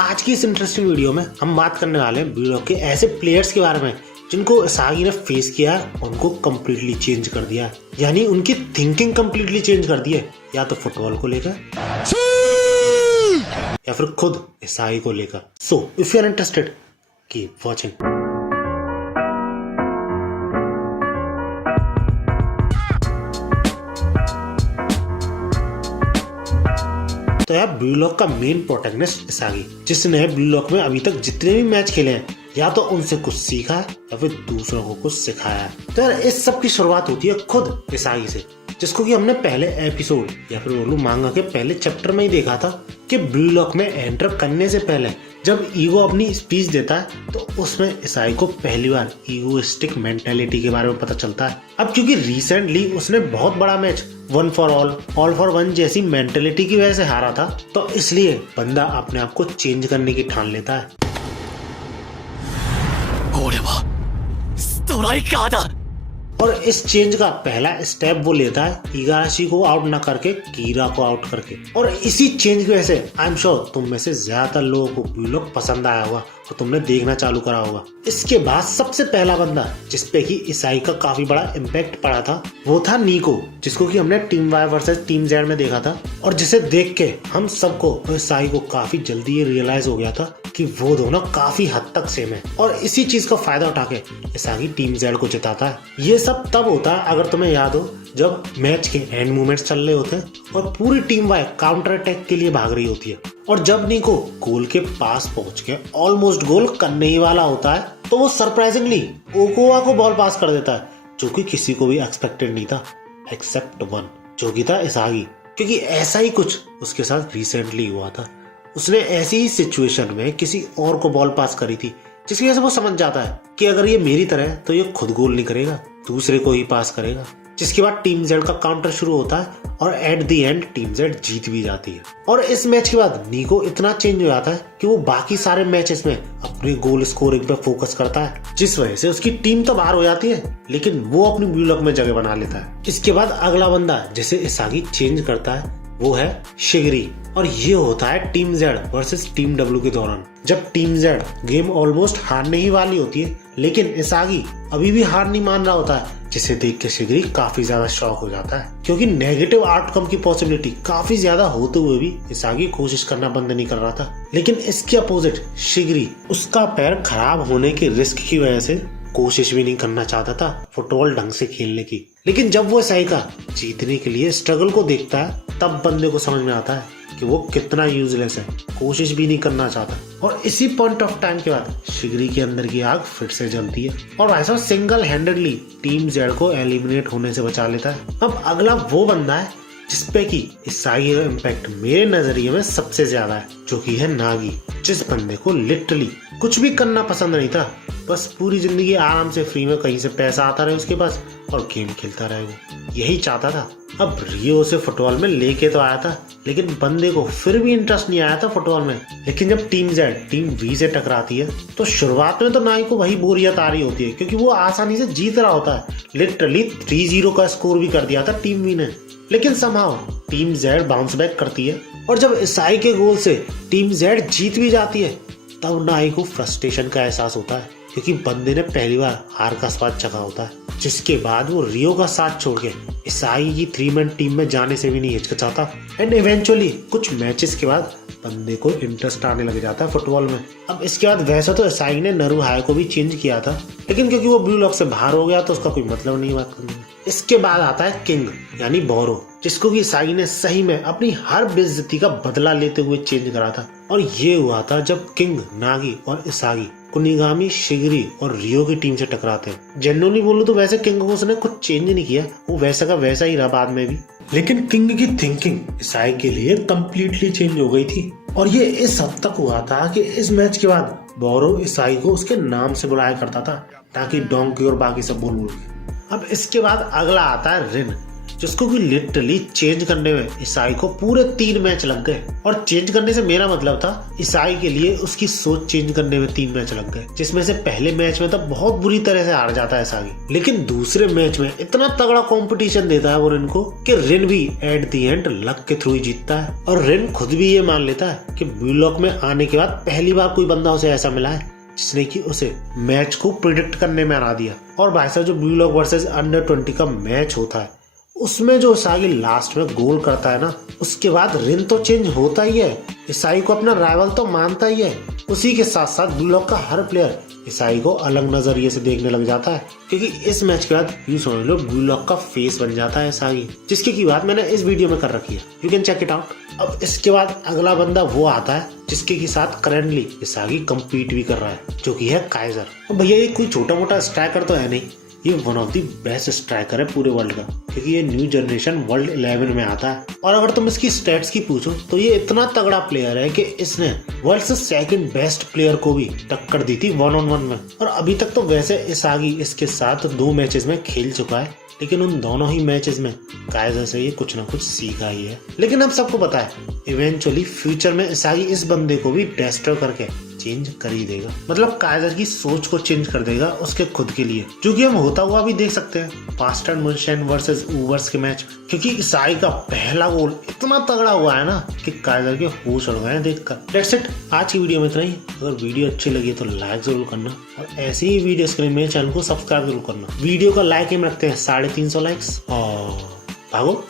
आज की इस इंटरेस्टिंग वीडियो में हम बात करने वाले हैं ब्लू लॉक के ऐसे प्लेयर्स के बारे में जिनको इसागी ने फेस किया है, उनको कम्प्लीटली चेंज कर दिया है, यानी उनकी थिंकिंग कम्प्लीटली चेंज कर दी है, या तो फुटबॉल को लेकर या फिर खुद इसागी को लेकर। So if you are interested keep watching. तो यार ब्लू लॉक का मेन प्रोटैगनिस्ट इसागी, जिसने ब्लू लॉक में अभी तक जितने भी मैच खेले हैं या तो उनसे कुछ सीखा है या फिर दूसरों को कुछ सिखाया है। तो यार इस सब की शुरुआत होती है खुद इसागी से, जिसको कि हमने पहले एपिसोड या फिर बोलूं मांगा के पहले चैप्टर में ही देखा था कि ब्लू लॉक में एंटर करने से पहले जब ईगो अपनी स्पीच देता है तो उसमें इसागी को पहली बार ईगोइस्टिक मेंटेलिटी के बारे में पता चलता है। अब क्योंकि रिसेंटली उसने बहुत बड़ा match one for all for one जैसी मेंटेलिटी की वजह से हारा था, तो इसलिए बंदा अपने आप को चेंज करने की ठान लेता है। और इस चेंज का पहला स्टेप वो लेता है इगाराशी को आउट ना करके कीरा को आउट करके। और इसी चेंज की वजह से आई एम श्योर तुम में से ज्यादातर लोगों को ब्लू लॉक पसंद आया होगा और तुमने देखना चालू करा होगा। इसके बाद सबसे पहला बंदा जिसपे कि इसागी का काफी बड़ा इम्पैक्ट पड़ा था वो था निको, जिसको कि हमने team Y versus team Z में देखा था, और जिसे देख के हम सबको और इसागी को काफी जल्दी ये रियलाइज हो गया था कि वो दोनों काफी हद तक सेम है। और इसी चीज का फायदा उठा के इसागी टीम जेड को जिताता है। ये सब तब होता है, अगर तुम्हें याद हो, जब मैच के एंड मूवमेंट्स चल रहे होते हैं और पूरी टीम वाई काउंटर अटैक के लिए भाग रही होती है, और जब निको गोल के पास पहुंच के ऑलमोस्ट गोल करने ही वाला होता है तो वो सरप्राइजिंगली ओकोवा को बॉल पास कर देता है, जो कि किसी को भी एक्सपेक्टेड नहीं था एक्सेप्ट वन, जो कि था इसागी। क्योंकि ऐसा ही कुछ उसके साथ रिसेंटली हुआ था। उसने ऐसी ही सिचुएशन में किसी और को बॉल पास करी थी, जिसकी वजह से वो समझ जाता है कि अगर ये मेरी तरह है तो ये खुद गोल नहीं करेगा, दूसरे को ही पास करेगा। जिसके बाद टीम जेड का काउंटर शुरू होता है और at the end team Z जीत भी जाती है। और इस मैच के बाद निको इतना चेंज हो जाता है कि वो बाकी सारे मैचेस में अपने गोल स्कोरिंग पे फोकस करता है, जिस वजह से उसकी टीम तो बाहर हो जाती है लेकिन वो अपनी ब्लू लॉक में जगह बना लेता है। इसके बाद अगला बंदा जिसे इसागी चेंज करता है वो है शिगरी, और ये होता है team Z versus team W के दौरान, जब टीम जेड गेम ऑलमोस्ट हारने ही वाली होती है लेकिन इसागी अभी भी हार नहीं मान रहा होता है, जिसे देख के शिगरी काफी ज्यादा शॉक हो जाता है। क्योंकि नेगेटिव आउटकम की पॉसिबिलिटी काफी ज्यादा होते हुए भी इसागी कोशिश करना बंद नहीं कर रहा था। लेकिन इसके अपोजिट शिगरी उसका पैर खराब होने के रिस्क की वजह से कोशिश भी नहीं करना चाहता था फुटबॉल ढंग से खेलने की। लेकिन जब वो इसागी का जीतने के लिए स्ट्रगल को देखता है तब बंदे को समझ में आता है कि वो कितना यूजलेस है, कोशिश भी नहीं करना चाहता। और इसी पॉइंट ऑफ टाइम के बाद शिगरी के अंदर की आग फिर से जलती है और भाई साहब सिंगल हैंडेडली टीम जेड को एलिमिनेट होने से बचा लेता है। अब अगला वो बंदा है जिसपे कि इसागी का इम्पैक्ट मेरे नजरिए में सबसे ज्यादा है, जो कि है नागी, जिस बंदे को लिटरली कुछ भी करना पसंद नहीं था, बस पूरी जिंदगी आराम से फ्री में कहीं से पैसा आता रहे उसके पास और गेम खेलता रहे, वो यही चाहता था। अब रियो से फुटबॉल में लेके तो आया था लेकिन बंदे को फिर भी इंटरेस्ट नहीं आया था फुटबॉल में। लेकिन जब टीम जेड टीम वी से टकराती है तो शुरुआत में तो नागी को वही बोरियत आ रही होती है, क्योंकि वो आसानी से जीत रहा होता है। लिटरली 3-0 का स्कोर भी कर दिया था टीम वी ने, लेकिन somehow team Z bounce back करती है और जब इसागी के गोल से टीम जेड जीत भी जाती है तब नागी को फ्रस्ट्रेशन का एहसास होता है, क्योंकि बंदे ने पहली बार हार का स्वाद चखा होता है। जिसके बाद वो रियो का साथ छोड़ के इसागी की 3 मैन टीम में जाने से भी नहीं हिचकिचाता। एंड इवेंचुअली कुछ मैचेस के बाद बंदे को इंटरेस्ट आने लग जाता है फुटबॉल में। अब इसके बाद वैसे तो इसागी ने नरुहाय को भी चेंज किया था, लेकिन क्योंकि वो ब्लू लॉक से बाहर हो गया तो उसका कोई मतलब नहीं बात करने में। इसके बाद आता है किंग यानी बोरो, जिसको कि इसागी ने सही में अपनी हर बेइज्जती का बदला लेते हुए चेंज करा था। और ये हुआ था जब किंग, नागी और इसागी कुनिगामी, शिगरी और रियो की टीम से टकराते हैं। जेन्युइनली बोलूं तो वैसे किंग को उसने कुछ चेंज नहीं किया, वो वैसा का वैसा ही रहा बाद में भी, लेकिन किंग की थिंकिंग इसागी के लिए कम्प्लीटली चेंज हो गई थी। और ये इस हद तक हुआ था कि इस मैच के बाद बोरो इसागी को उसके नाम से बुलाया करता था ताकि डोंकी और बाकी सब बोल। अब इसके बाद अगला आता है रिन, जिसको कि लिटरली चेंज करने में ईसाई को पूरे 3 मैच लग गए। और चेंज करने से मेरा मतलब था ईसाई के लिए उसकी सोच चेंज करने में 3 मैच लग गए, जिसमें से पहले मैच में तो बहुत बुरी तरह से हार जाता है ईसाई, लेकिन दूसरे मैच में इतना तगड़ा कंपटीशन देता है वो रिन को कि रिन भी एट दी एंड लक के थ्रू ही जीतता है। और रिन खुद भी ये मान लेता है कि ब्लू लॉक में आने के बाद पहली बार कोई बंदा उसे ऐसा मिला है जिसने कि उसे मैच को प्रिडिक्ट करने में हरा दिया। और भाई साहब जो ब्लू लॉक वर्सेस अंडर 20 का मैच होता है उसमें जो ईसाई लास्ट में गोल करता है ना, उसके बाद रिन तो चेंज होता ही है, ईसाई को अपना राइवल तो मानता ही है। उसी के साथ साथ ब्लू लॉक का हर प्लेयर ईसाई को अलग नजरिए से देखने लग जाता है, क्योंकि इस मैच के बाद यूं समझ लो ब्लू लॉक का फेस बन जाता है ईसाई, जिसकी की बात मैंने इस वीडियो में कर रखी है, you can check it out. अब इसके बाद अगला बंदा वो आता है जिसके के साथ करंटली ईसाई कम्पीट भी कर रहा है, जो कि है काइजर। और भैया ये कोई छोटा मोटा स्ट्राइकर तो है नहीं, ये one of the best striker है पूरे वर्ल्ड का, क्योंकि ये न्यू जनरेशन वर्ल्ड 11 में आता है। और अगर तुम इसकी स्टैट्स की पूछो तो ये इतना तगड़ा प्लेयर है कि इसने वर्ल्ड से सेकंड बेस्ट प्लेयर को भी टक्कर दी थी 1-on-1 में। और अभी तक तो वैसे इसागी इसके साथ 2 मैचेस में खेल चुका है, लेकिन उन दोनों ही मैचेस में काइजर से ये कुछ ना कुछ सीखा ही है। लेकिन अब सबको पता है इवेंचुअली फ्यूचर में इसागी इस बंदे को भी डेस्ट्रॉय करके चेंज कर ही देगा, मतलब काइजर की सोच को चेंज कर देगा उसके खुद के लिए, जो कि हम होता हुआ भी देख सकते हैं पास्टर मुनशेन वर्सेस ऊवर्स के मैच, क्योंकि ईसाई का पहला गोल इतना तगड़ा हुआ है ना कि काइजर के होश उड़ गए देखकर। दैट्स इट, आज की वीडियो में इतना ही। अगर वीडियो अच्छी लगी तो लाइक जरूर करना, और ऐसे ही वीडियोस के लिए मेरे चैनल को सब्सक्राइब जरूर करना। वीडियो का लाइक एम रखते हैं 350 लाइक्स, और भागो।